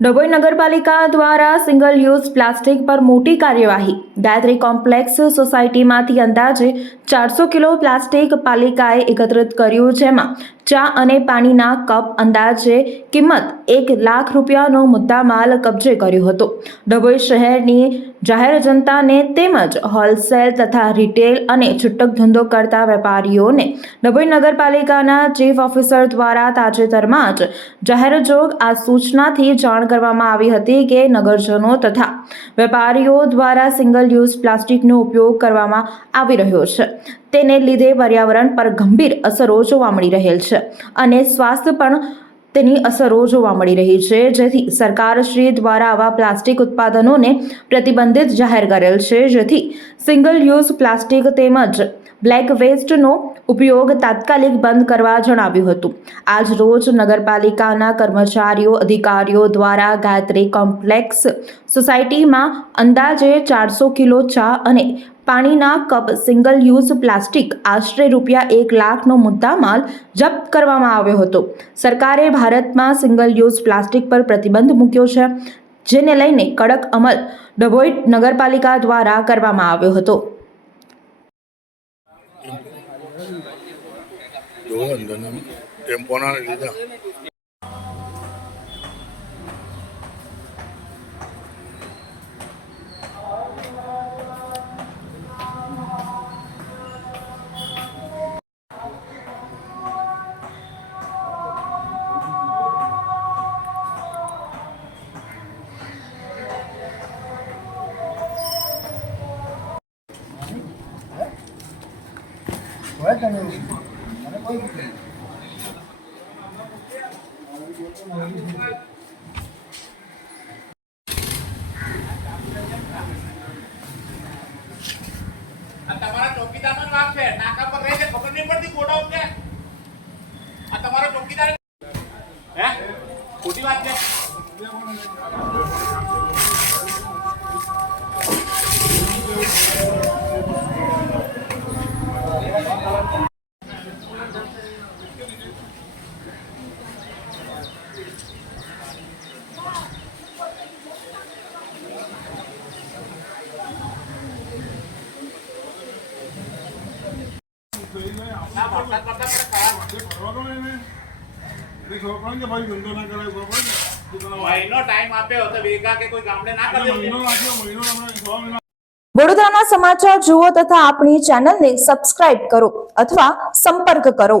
ડભોઈ નગરપાલિકા દ્વારા single use plastic પર મોટી કાર્યવાહી। ગાયત્રી કોમ્પ્લેક્સ સોસાયટીમાંથી અંદાજે 400 કિલો પ્લાસ્ટિક પાલિકાએ એકત્રિત કર્યું, જેમાં ચા અને પાણીના કપ અંદાજે કિંમત 1 લાખ રૂપિયાનો મુદ્દામાલ કબજે કર્યો હતો। ડભોઈ શહેરની જાહેર જનતાને તેમજ હોલસેલ તથા રિટેલ અને છૂટક ધંધો કરતા વેપારીઓને ડભોઈ નગરપાલિકાના ચીફ ઓફિસર દ્વારા તાજેતરમાં જ જાહેરજોગ આ સૂચનાથી જાણ કરવામાં આવી હતી કે નગરજનો તથા વેપારીઓ દ્વારા સિંગલ યુઝ પ્લાસ્ટિકનો ઉપયોગ કરવામાં આવી રહ્યો છે। તેને લીધે પર્યાવરણ પર ગંભીર અસરો જોવા મળી રહેલ છે અને સ્વાસ્થ્ય પણ તેની અસરો જોવા મળી રહી છે, જેથી સરકારશ્રી દ્વારા આવા પ્લાસ્ટિક ઉત્પાદનોને પ્રતિબંધિત જાહેર કરેલ છે, જેથી સિંગલ યુઝ પ્લાસ્ટિક તેમજ બ્લેક વેસ્ટનો ઉપયોગ તાત્કાલિક બંધ કરવા જણાવ્યું હતું। આજ રોજ નગરપાલિકાના કર્મચારીઓ અધિકારીઓ દ્વારા ગાયત્રી કોમ્પ્લેક્સ સોસાયટીમાં અંદાજે 400 કિલો ચા અને પાણીના કપ સિંગલ યુઝ પ્લાસ્ટિક આશરે ₹1 લાખનો મુદ્દામાલ જપ્ત કરવામાં આવ્યો હતો। સરકારે ભારતમાં સિંગલ યુઝ પ્લાસ્ટિક પર પ્રતિબંધ મૂક્યો છે, જેને લઈને કડક અમલ ડભોઈ નગરપાલિકા દ્વારા કરવામાં આવ્યો હતો। તમારા ચોકીદારનો નામ છે, નાકા પર રહે છે, ખબર નહીં પડતી ગોડાઉન છે। આ તમારો ચોકીદાર હે ખોટી વાત છે। મહિનો ટાઈમ આપ્યો તો વેગા કે કોઈ ગામડે ના કરે। વડોદરાના સમાચાર જુઓ તથા આપણી ચેનલને સબસ્ક્રાઇબ કરો અથવા સંપર્ક કરો।